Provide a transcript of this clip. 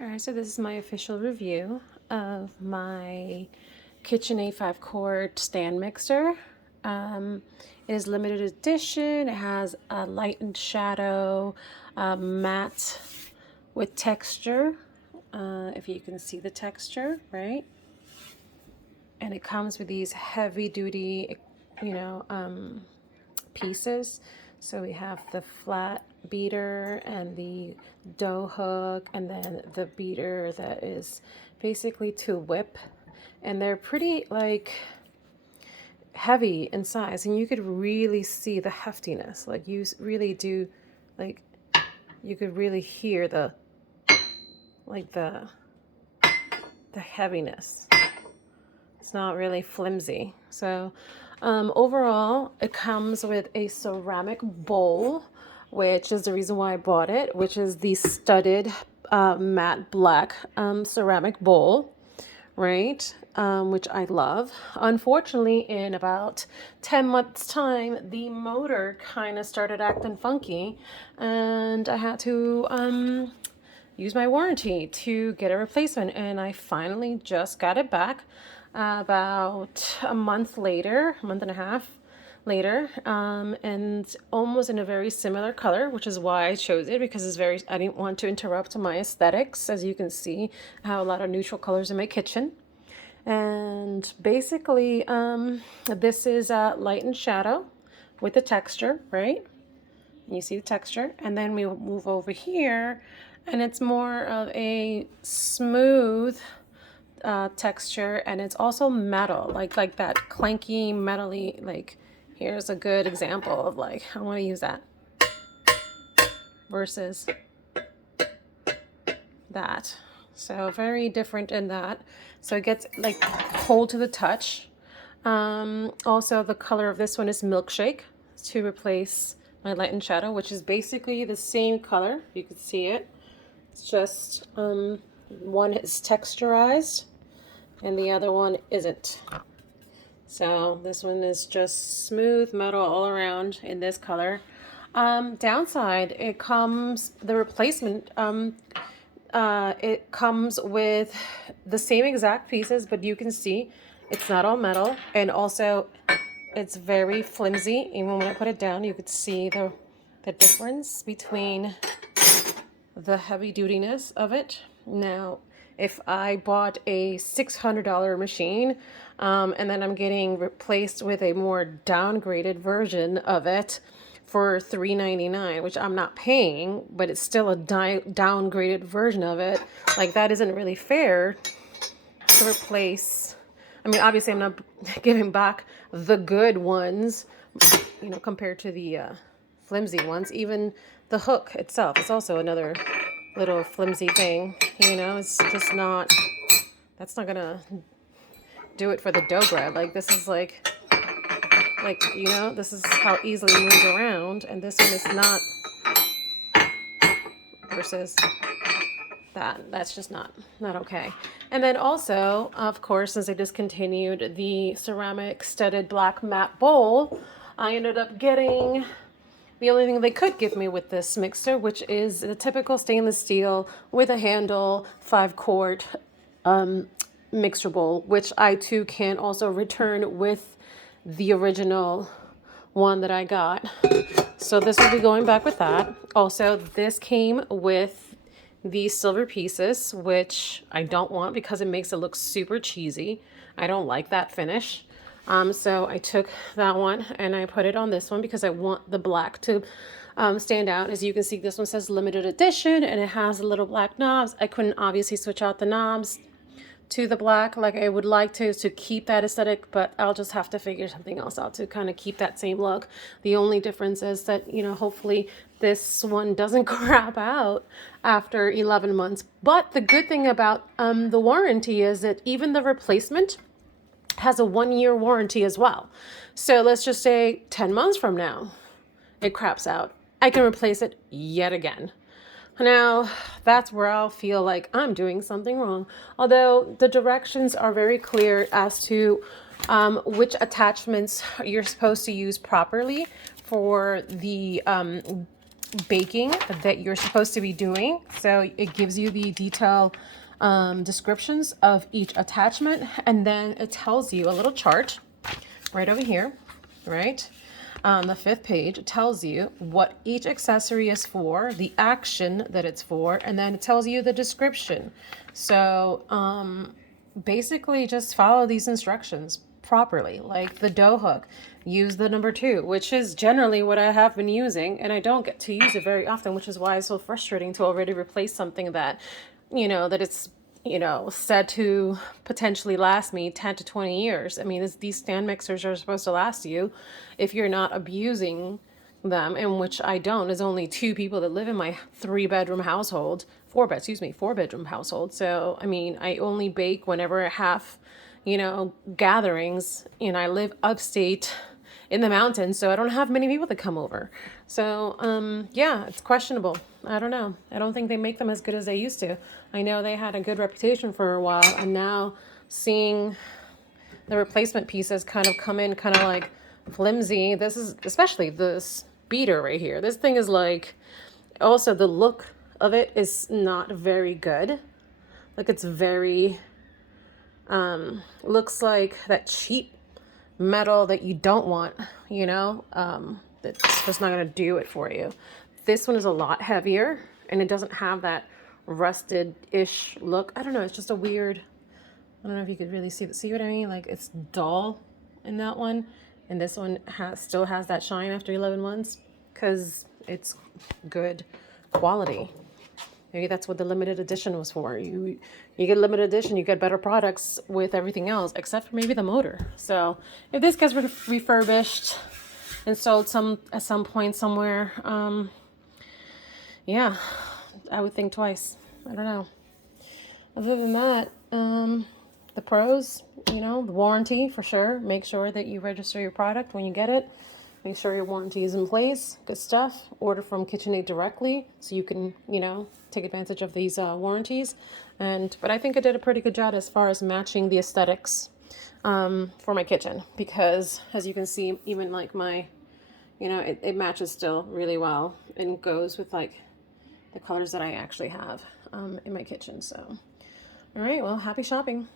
All right, so this is my official review of my KitchenAid 5-quart stand mixer. It is limited edition. It has a light and shadow, matte with texture. If you can see the texture, right? And it comes with these heavy duty, pieces. So we have the flat beater and the dough hook, and then the beater that is basically to whip. And they're pretty like heavy in size, and you could really see the heftiness. Like you really do, like you could really hear the heaviness. It's not really flimsy. So overall, it comes with a ceramic bowl, which is the reason why I bought it, which is the studded matte black ceramic bowl, right? Which I love. Unfortunately, in about 10 months' time, the motor kind of started acting funky, and I had to use my warranty to get a replacement, and I finally just got it back about a month later, a month and a half later, and almost in a very similar color, which is why I chose it, because I didn't want to interrupt my aesthetics. As you can see, I have a lot of neutral colors in my kitchen. And basically, this is light and shadow with the texture, right? You see the texture, and then we will move over here, and it's more of a smooth texture, and it's also metal, like that clanky metally. Like here's a good example of like I want to use that versus that. So very different in that. So it gets like cold to the touch. Also, the color of this one is milkshake to replace my light and shadow, which is basically the same color. You can see it. It's just one is texturized and the other one isn't. So this one is just smooth metal all around in this color. Downside, the replacement, it comes with the same exact pieces, but you can see it's not all metal, and also it's very flimsy. Even when I put it down, you could see the difference between the heavy dutiness of it. Now, if I bought a $600 machine, and then I'm getting replaced with a more downgraded version of it for $3.99, which I'm not paying, but it's still a downgraded version of it. Like, that isn't really fair to replace. I mean, obviously, I'm not giving back the good ones, compared to the flimsy ones. Even the hook itself is also another little flimsy thing. It's just not. That's not gonna do it for the dough bread. Like this is this is how easily it moves around, and this one is not. Versus that's just not okay. And then also, of course, since I discontinued the ceramic studded black matte bowl, I ended up getting the only thing they could give me with this mixer, which is the typical stainless steel with a handle 5-quart mixer bowl, which I too can also return with the original one that I got. So this will be going back with that. Also, this came with these silver pieces, which I don't want because it makes it look super cheesy. I don't like that finish. So I took that one and I put it on this one because I want the black to stand out. As you can see, this one says limited edition and it has the little black knobs. I couldn't obviously switch out the knobs to the black like I would like to keep that aesthetic, but I'll just have to figure something else out to kind of keep that same look. The only difference is that, hopefully this one doesn't crap out after 11 months. But the good thing about the warranty is that even the replacement has a 1-year warranty as well. So let's just say 10 months from now, it craps out. I can replace it yet again. Now, that's where I'll feel like I'm doing something wrong. Although the directions are very clear as to which attachments you're supposed to use properly for the baking that you're supposed to be doing. So it gives you the detailed descriptions of each attachment, and then it tells you a little chart right over here, right? On the 5th page, it tells you what each accessory is for, the action that it's for, and then it tells you the description. So basically just follow these instructions properly. Like the dough hook, use the number 2, which is generally what I have been using, and I don't get to use it very often, which is why it's so frustrating to already replace something that, that it's said to potentially last me 10 to 20 years. I mean, these stand mixers are supposed to last you if you're not abusing them, in which I don't. There's only 2 people that live in my 3-bedroom household, 4-bedroom household. So, I mean, I only bake whenever I have, gatherings, and I live upstate in the mountains, so I don't have many people that come over. So, yeah, it's questionable. I don't know. I don't think they make them as good as they used to. I know they had a good reputation for a while, and now seeing the replacement pieces kind of come in kind of like flimsy. This is, especially this beater right here. This thing is like, also the look of it is not very good. Like it's very, looks like that cheap metal that you don't want, that's just not going to do it for you. This one is a lot heavier, and it doesn't have that rusted-ish look. I don't know, it's just a weird, I don't know if you could really see what I mean? Like it's dull in that one, and this one still has that shine after 11 months because it's good quality. Maybe that's what the limited edition was for. You get limited edition, you get better products with everything else, except for maybe the motor. So if this gets refurbished and sold at some point somewhere, yeah, I would think twice. I don't know. Other than that, the pros, the warranty for sure. Make sure that you register your product when you get it. Make sure your warranty is in place. Good stuff. Order from KitchenAid directly so you can, take advantage of these warranties. But I think I did a pretty good job as far as matching the aesthetics for my kitchen, because as you can see, even like my, it matches still really well and goes with like the colors that I actually have in my kitchen. So, all right, well, happy shopping.